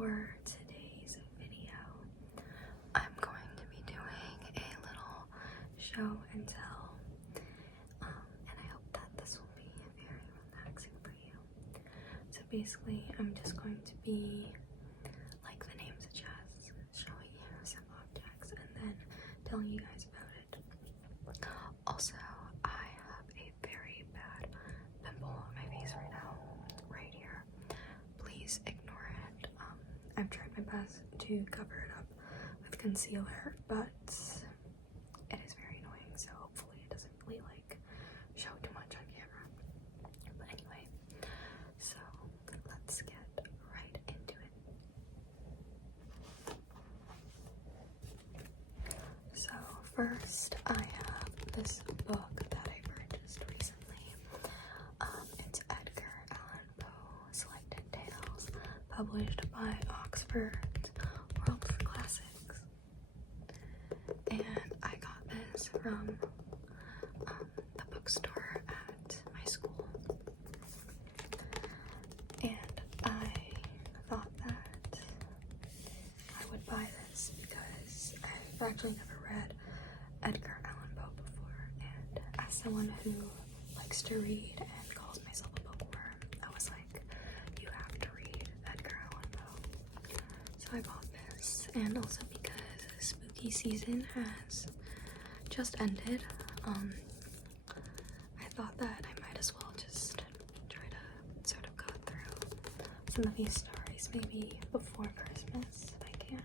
for today's video, I'm going to be doing a little show and tell, and I hope that this will be very relaxing for you. So basically, I'm just going to be, like the name suggests, showing you some objects and then telling you guys about it. Also, I have a very bad pimple on my face right now, right here. Please ignore it. I've tried my best to cover it up with concealer, but it is very annoying, so hopefully it doesn't really show too much on camera. But anyway, so let's get right into it. So first I have this book that I purchased recently. It's Edgar Allan Poe Selected Tales, published by Oxford World Classics. And I got this from the bookstore at my school. And I thought that I would buy this because I've actually never read Edgar Allan Poe before, and as someone who likes to read and calls myself a bookworm, I was like, you have to read Edgar Allan Poe. So I bought this, and also because spooky season has just ended, I thought that I might as well just try to sort of go through some of these stories maybe before Christmas if I can.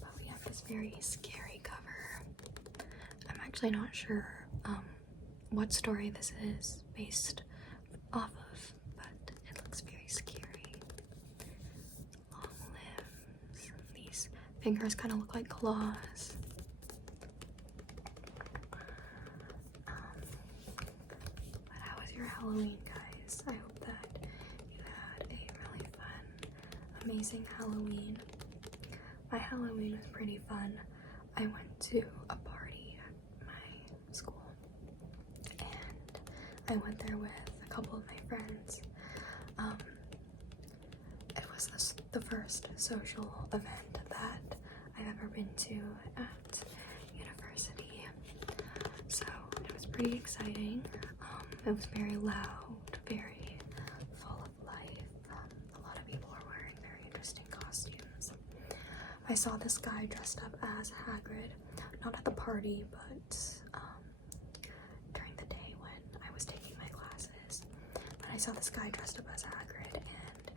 But we have this very scary cover. I'm actually not sure what story this is based off of, but it looks very scary. Long limbs. These fingers kind of look like claws. But how was your Halloween, guys? I hope that you had a really fun, amazing Halloween. My Halloween was pretty fun. I went to a party at my school, and I went there with a couple of my friends. It was the first social event that I've ever been to at university, so it was pretty exciting. It was very loud, very full of life. A lot of people were wearing very interesting costumes. I saw this guy dressed up as Hagrid, not at the party, but during the day when I was taking my classes. But I saw this guy dressed up as Hagrid, and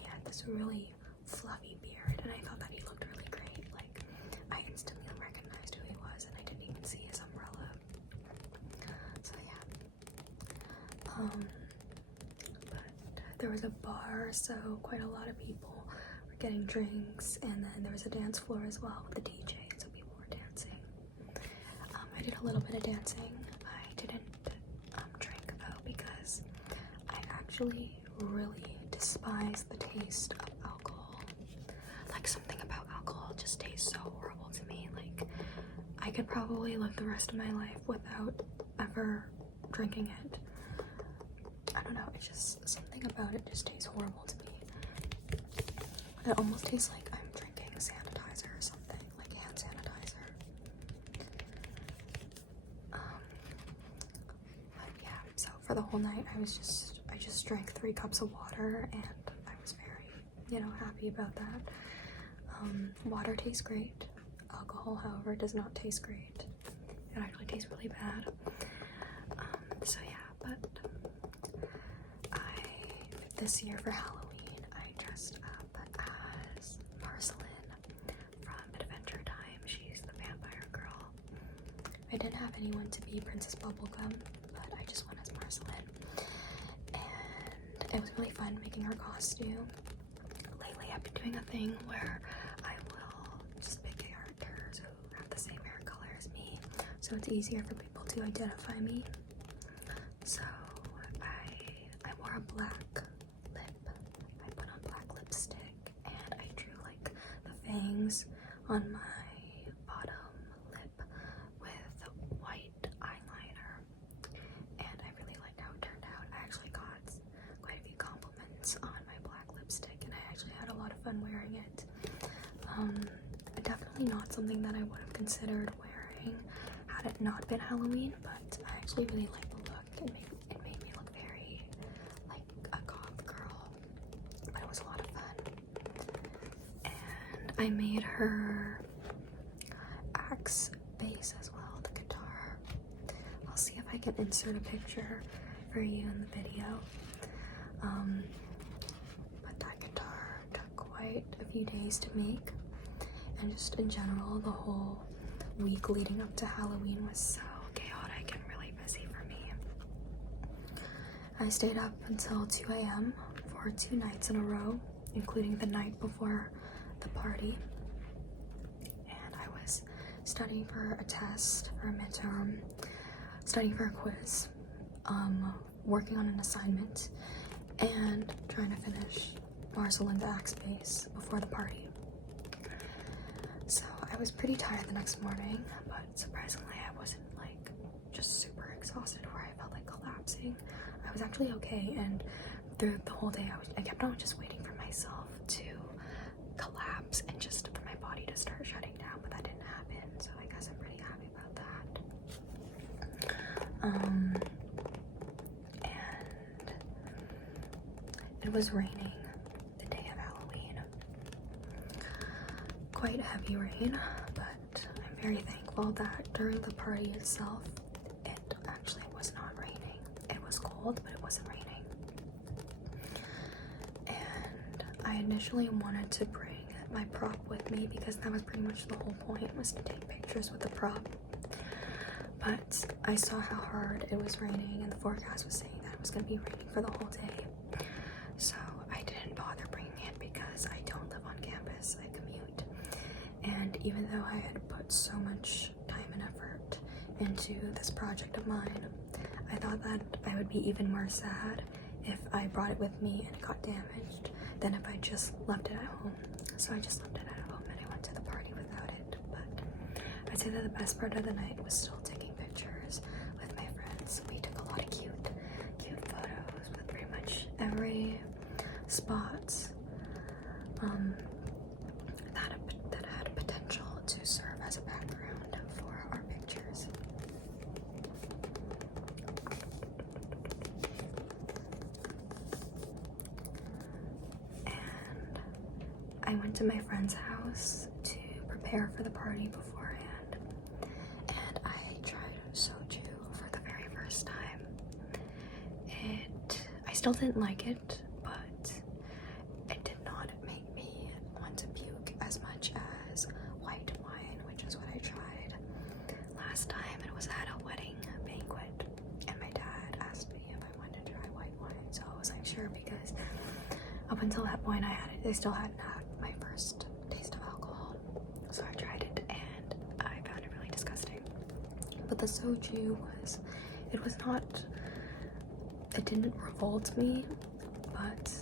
he had this really fluffy beard, and I thought that he looked really great. Like, I instantly recognized who he was, and I didn't even see his umbrella. So yeah. But there was a bar, so quite a lot of people were getting drinks, and then there was a dance floor as well with the DJ, so people were dancing. I did a little bit of dancing. I didn't drink though, because I actually really despise the taste of alcohol. Like, something about alcohol just tastes so horrible to me. Like, I could probably live the rest of my life without ever drinking it. I don't know, it's just something about it just tastes horrible to me. It almost tastes like I'm drinking sanitizer or something, like hand sanitizer. But yeah, so for the whole night I just drank 3 cups of water, and I was very, happy about that. Water tastes great. Alcohol, however, does not taste great. It actually tastes really bad. So yeah, but this year for Halloween, I dressed up as Marceline from Adventure Time. She's the vampire girl. I didn't have anyone to be Princess Bubblegum, but I just went as Marceline. And it was really fun making her costume. Lately, I've been doing a thing where I will just pick characters who have the same hair color as me, so it's easier for people to identify me. So I wore a black lip. I put on black lipstick, and I drew the fangs on my bottom lip with white eyeliner, and I really liked how it turned out. I actually got quite a few compliments on my black lipstick, and I actually had a actually not something that I would have considered wearing had it not been Halloween, but I actually really like the look. It made me look very like a goth girl, but it was a lot of fun. And I made her axe base as well, the guitar. I'll see if I can insert a picture for you in the video. But that guitar took quite a few days to make, and just in general, the whole week leading up to Halloween was so chaotic and really busy for me. I stayed up until 2 a.m. for 2 nights in a row, including the night before the party. And I was studying for a test, for a midterm, studying for a quiz, working on an assignment, and trying to finish Marcelin's axe base before the party. So I was pretty tired the next morning, but surprisingly I wasn't like just super exhausted where I felt like collapsing. I was actually okay, and through the whole day I kept on just waiting for myself to collapse and just for my body to start shutting down, but that didn't happen, so I guess I'm pretty happy about that. And it was raining the day of Halloween. Quite heavy rain, but I'm very thankful that during the party itself, it actually was not raining. It was cold, but it wasn't raining. And I initially wanted to bring my prop with me because that was pretty much the whole point, was to take pictures with the prop. But I saw how hard it was raining, and the forecast was saying that it was going to be raining for the whole day. So I didn't bother bringing it because I don't live on campus, I commute. And even though I had put so much time and effort into this project of mine, I thought that I would be even more sad if I brought it with me and it got damaged than if I just left it at home. So I just left it at home and I went to the party without it. But I'd say that the best part of the night was still taking pictures with my friends. We took a lot of cute photos with pretty much every spot that had potential to serve as a background for our pictures. And I went to my friend's house to prepare for the party beforehand, and I tried soju for the very first time. I still didn't like it, but it did not make me want to puke as much as white wine, which is what I tried last time. It was at a wedding banquet, and my dad asked me if I wanted to try white wine, so I was like, sure, because up until that point I still hadn't had my first taste of alcohol. So I tried it, and I found it really disgusting. But the soju it didn't revolt me, but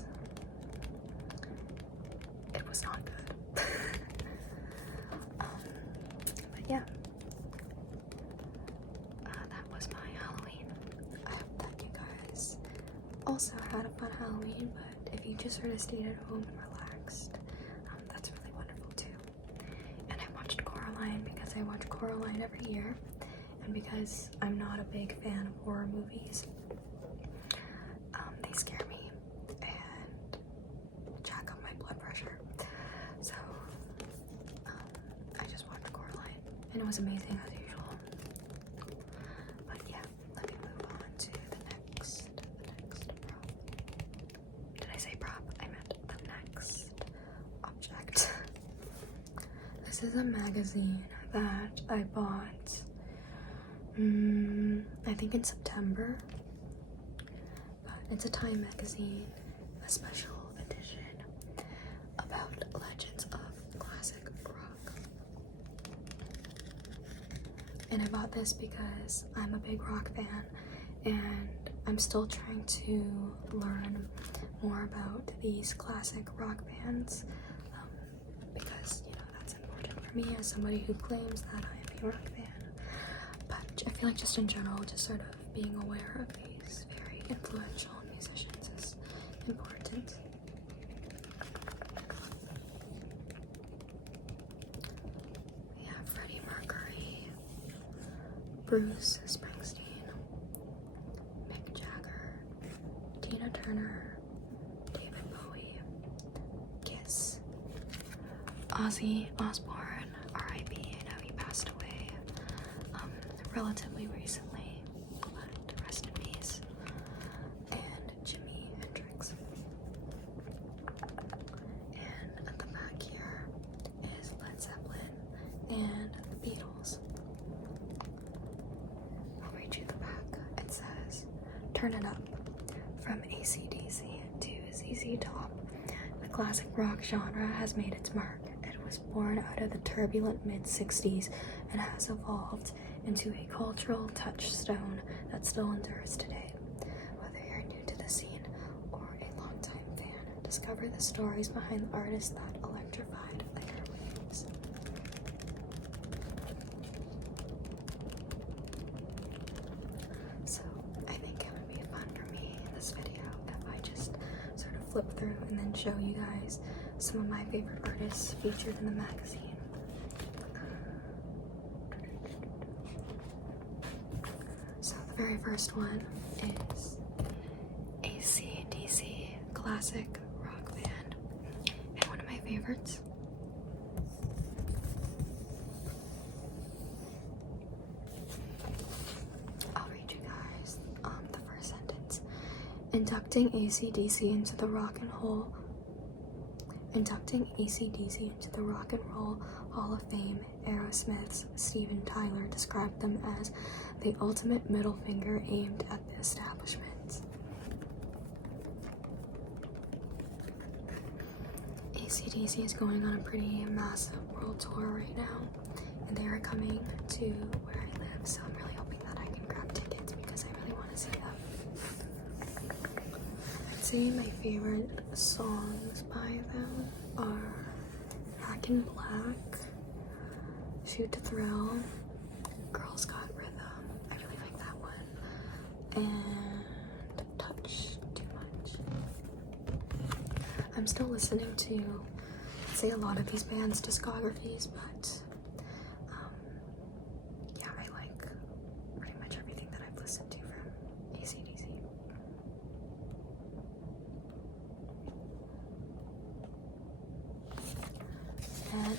it was not good. But yeah, that was my Halloween. I hope that you guys also had a fun Halloween, but if you just sort of stayed at home and relaxed, that's really wonderful too. And I watched Coraline because I watch Coraline every year, and because I'm not a big fan of horror movies. They scare me and jack up my blood pressure. So I just watched Coraline, and it was amazing as usual. But yeah, let me move on to the next prop. Did I say prop? I meant the next object. This is a magazine that I bought, I think in September. It's a Time magazine, a special edition about legends of classic rock. And I bought this because I'm a big rock fan, and I'm still trying to learn more about these classic rock bands, because, you know, that's important for me as somebody who claims that I'm a rock fan. But I feel like just in general, just sort of being aware of these very influential musicians is important. Bruce Springsteen, Mick Jagger, Tina Turner, David Bowie, Kiss, Ozzy Osbourne, R.I.P. I know he passed away relatively recently, but rest in peace, and Jimi Hendrix. And at the back here is Led Zeppelin and the Beatles. I'll read you the back. It says, "Turn it up. From AC/DC to ZZ Top, the classic rock genre has made its mark. It was born out of the turbulent mid-60s and has evolved into a cultural touchstone that still endures today. Whether you're new to the scene or a longtime fan, discover the stories behind the artists that electrified the airwaves." So I think it would be fun for me in this video if I just sort of flip through and then show you guys some of my favorite artists featured in the magazine. So the very first one is AC/DC, classic rock band, and one of my favorites. I'll read you guys the first sentence. Inducting AC/DC into the Rock and Roll Hall of Fame, Aerosmith's Steven Tyler described them as the ultimate middle finger aimed at the establishment. AC/DC is going on a pretty massive world tour right now, and they are coming to where I live, so I'm really hoping that I can grab tickets because I really want to see them. I'd say my favorite songs by them are Back in Black, Shoot to Thrill, Girls Got Rhythm, I really like that one, and Touch Too Much. I'm still listening to, I'd say, a lot of these bands' discographies, but yeah, I like pretty much everything that I've listened to from AC/DC. And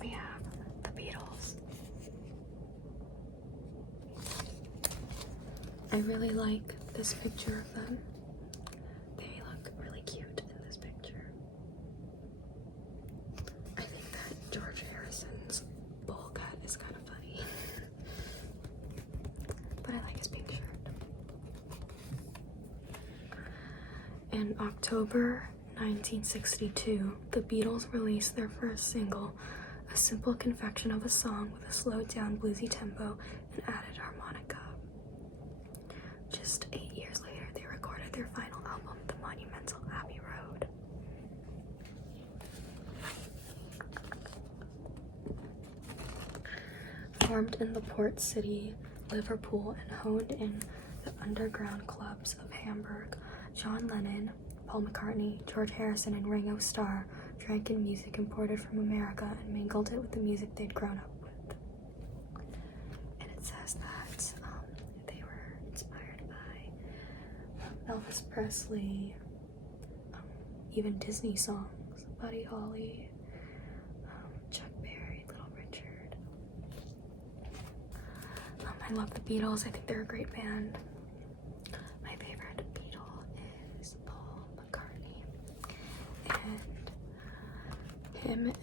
we have the Beatles. I really like this picture of them. They look really cute in this picture. I think that George Harrison's bowl cut is kind of funny. But I like his pink shirt. In October 1962, the Beatles released their first single, a simple confection of a song with a slowed down bluesy tempo and added harmonica. Just 8 years later, they recorded their final album, the monumental Abbey Road. Formed in the port city, Liverpool, and honed in the underground clubs of Hamburg, John Lennon, Paul McCartney, George Harrison, and Ringo Starr drank in music imported from America and mingled it with the music they'd grown up with. And it says that they were inspired by Elvis Presley, even Disney songs, Buddy Holly, Chuck Berry, Little Richard. I love the Beatles. I think they're a great band. My favorite Beatle is Paul McCartney, and him and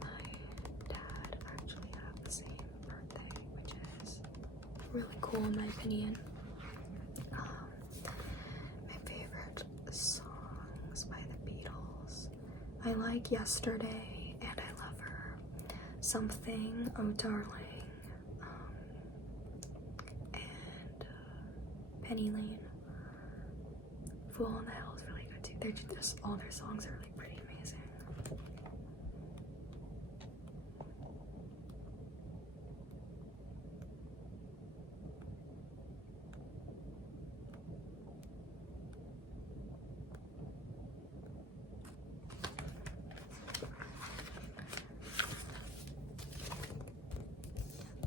my dad actually have the same birthday, which is really cool in my opinion. My favorite songs by the Beatles, I like Yesterday and I Love Her, Something, Oh Darling, and Penny Lane. Fool on the Hill is really good too. They're just, all their songs are like pretty amazing.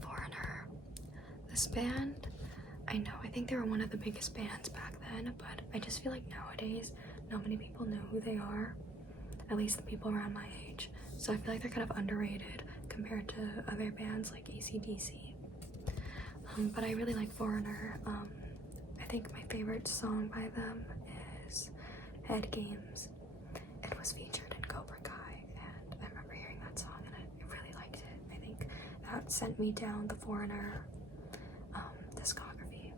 Foreigner this band, I know, I think they were one of the biggest bands back then, but I just feel like nowadays not many people know who they are, at least the people around my age. So I feel like they're kind of underrated compared to other bands like AC/DC. But I really like Foreigner. I think my favorite song by them is Head Games. It was featured in Cobra Kai, and I remember hearing that song and I really liked it. I think that sent me down the Foreigner discography.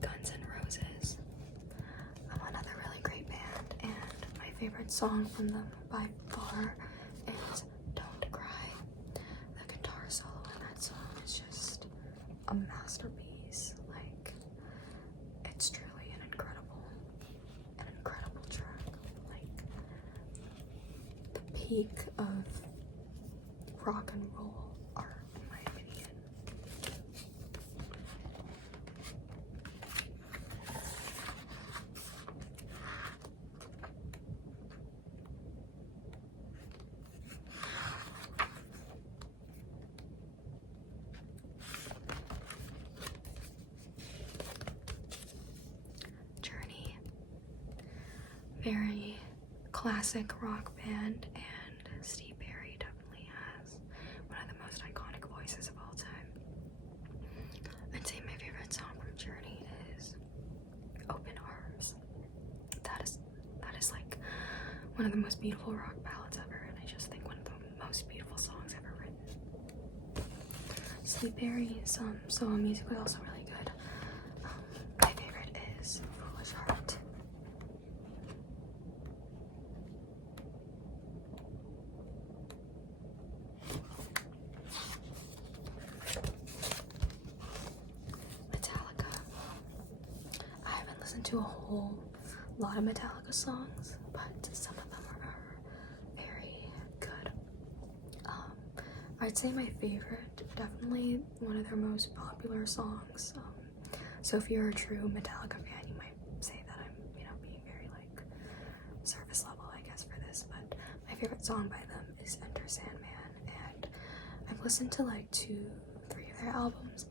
Guns N' Roses. Another really great band, and my favorite song from them by far is Don't Cry. The guitar solo in that song is just a masterpiece. Like, it's truly an incredible track. Like, the peak of rock and roll art, in my opinion. Journey. Very classic rock band, and Steve Perry definitely has one of the most iconic voices of all time. I'd say my favorite song from Journey is Open Arms. That is like one of the most beautiful rock ballads ever, and I just think one of the most beautiful songs ever written. Steve Perry's solo music was also really good. My favorite is Foolish Heart. Metallica. I haven't listened to a whole lot of Metallica songs, but some of them are very good. I'd say my favorite, definitely one of their most popular songs. So if you're a true Metallica fan, you might say that I'm, being very like surface level, I guess, for this, but my favorite song by them is Enter Sandman, and I've listened to like 2-3 of their albums,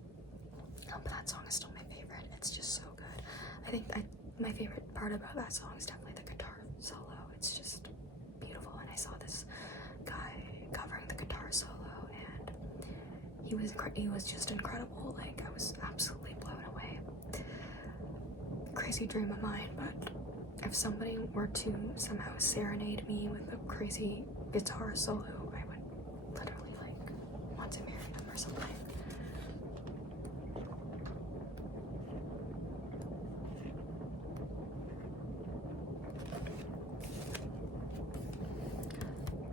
but that song is still my favorite. It's just so good. I think my favorite part about that song is definitely the guitar solo. It's just beautiful, and I saw this guy covering the guitar solo, and he was just incredible. Like, I was absolutely blown away. Crazy dream of mine, but if somebody were to somehow serenade me with a crazy guitar solo, I would literally like want to marry them or something.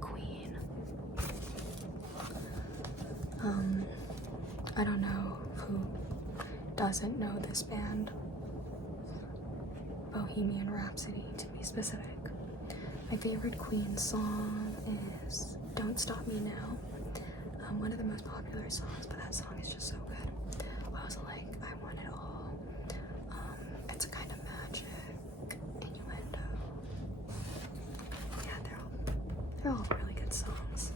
Queen. I don't know who doesn't know this band. Bohemian Rhapsody, to be specific. My favorite Queen song is Don't Stop Me Now. One of the most popular songs, but that song is just so good. I was like, I want it all. It's a kind of magic, innuendo. Yeah, they're all really good songs.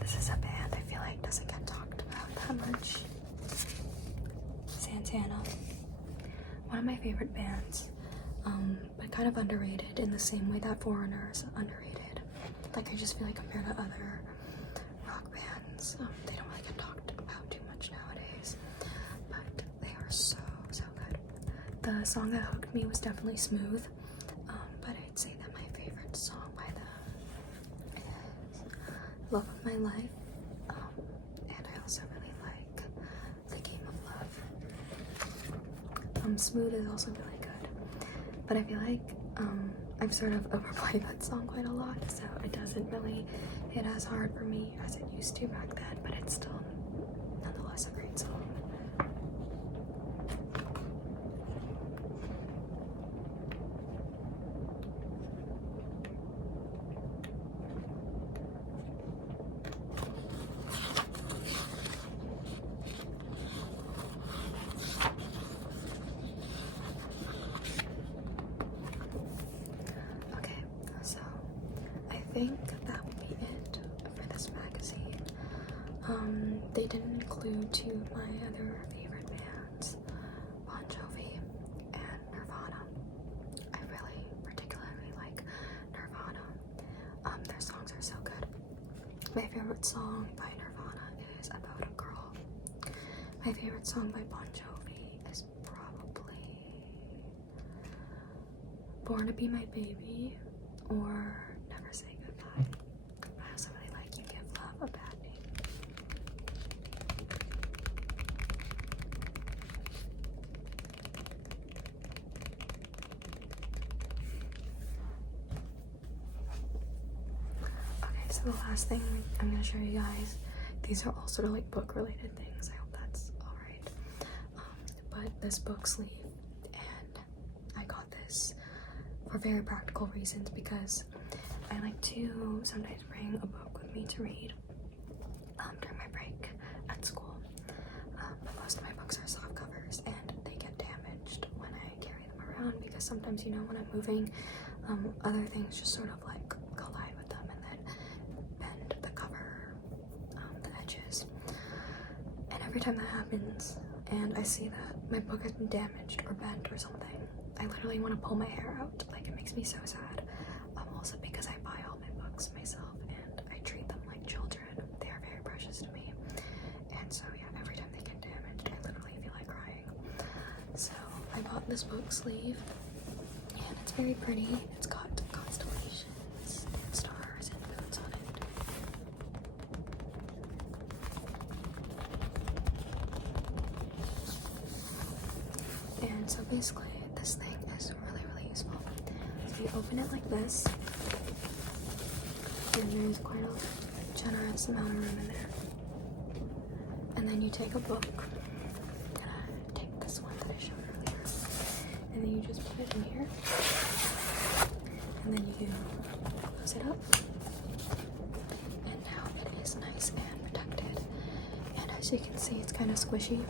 This is a band I feel like doesn't get talked about that much. Santana. One of my favorite bands, but kind of underrated in the same way that Foreigner is underrated. Like, I just feel like compared to other rock bands, they don't really get talked about too much nowadays, but they are so good. The song that hooked me was definitely Smooth, but I'd say that my favorite song by them is Love of My Life, and I also really like The Game of Love. Smooth is also really good, but I feel like I've sort of overplayed that song quite a lot, so it doesn't really hit as hard for me as it used to back then, but it's still nonetheless a great song. think that would be it for this magazine. They didn't include two of my other favorite bands, Bon Jovi and Nirvana. I really particularly like Nirvana. Their songs are so good. My favorite song by Nirvana is About a Girl. My favorite song by Bon Jovi is probably Born to Be My Baby or Never Say Goodbye. I also really like You Give Love a Bad Name. Okay, so the last thing I'm going to show you guys, these are all sort of like book related things. I hope that's alright. But this book sleeve, and I got this for very practical reasons because I like to sometimes bring a book with me to read during my break at school. But most of my books are soft covers and they get damaged when I carry them around because sometimes, you know, when I'm moving, other things just sort of like collide with them and then bend the cover, the edges. And every time that happens and I see that my book has been damaged or bent or something, I literally want to pull my hair out. Like, it makes me so sad. Also because I buy all my books myself and I treat them like children. They are very precious to me. And so yeah, every time they get damaged, I literally feel like crying. So I bought this book sleeve and it's very pretty. It's got constellations and stars and moons on it. And so basically this thing is really, really useful. So you open it like this, and there's quite a generous amount of room in there. And then you take a book, and I take this one that I showed earlier, and then you just put it in here, and then you close it up, and now it is nice and protected. And as you can see, it's kind of squishy.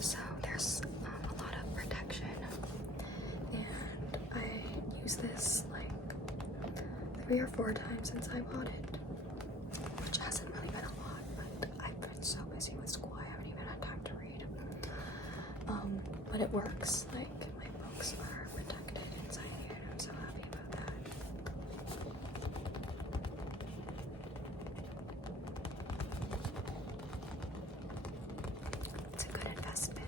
So there's a lot of protection, and I use this like 3 or 4 times since I bought it, which hasn't really been a lot, but I've been so busy with school I haven't even had time to read. But it works. Like, my books are protected inside here, and I'm so happy about that. It's a good investment.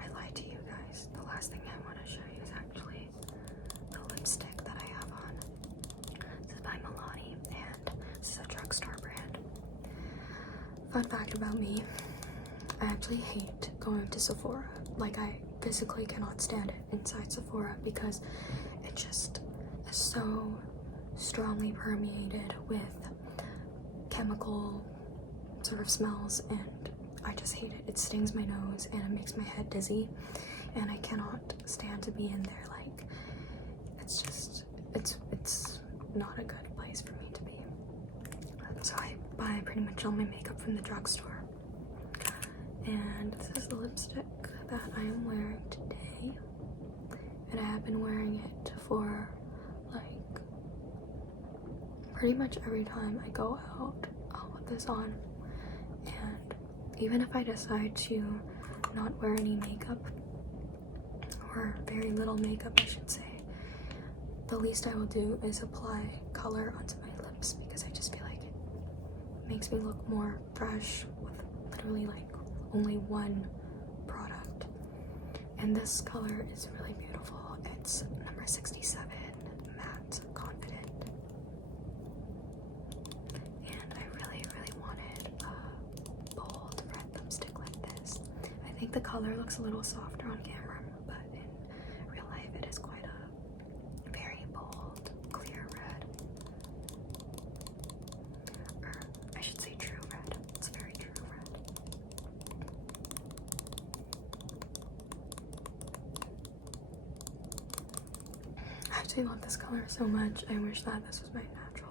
I lied to you guys. The last thing I want to show you is actually the lipstick that I have on. This is by Milani, and this is a drugstore brand. Fun fact about me, I actually hate going to Sephora. Like, I physically cannot stand it inside Sephora because it just is so strongly permeated with chemical sort of smells, and I just hate it. It stings my nose and it makes my head dizzy, and I cannot stand to be in there. Like, it's just, it's not a good place for me to be. So I buy pretty much all my makeup from the drugstore. And this is the lipstick that I am wearing today, and I have been wearing it for like pretty much every time I go out. I'll put this on, and even if I decide to not wear any makeup, or very little makeup I should say, the least I will do is apply color onto my lips because I just feel like it makes me look more fresh with literally like only one product. And this color is really beautiful. It's number 67, Matte Confident. And I really, really wanted a bold red lipstick like this. I think the color looks a little softer on camera, but in real life it is quite a very bold, clear red. Or I should say true red. It's very true red. I makes me love this color so much. I wish that this was my natural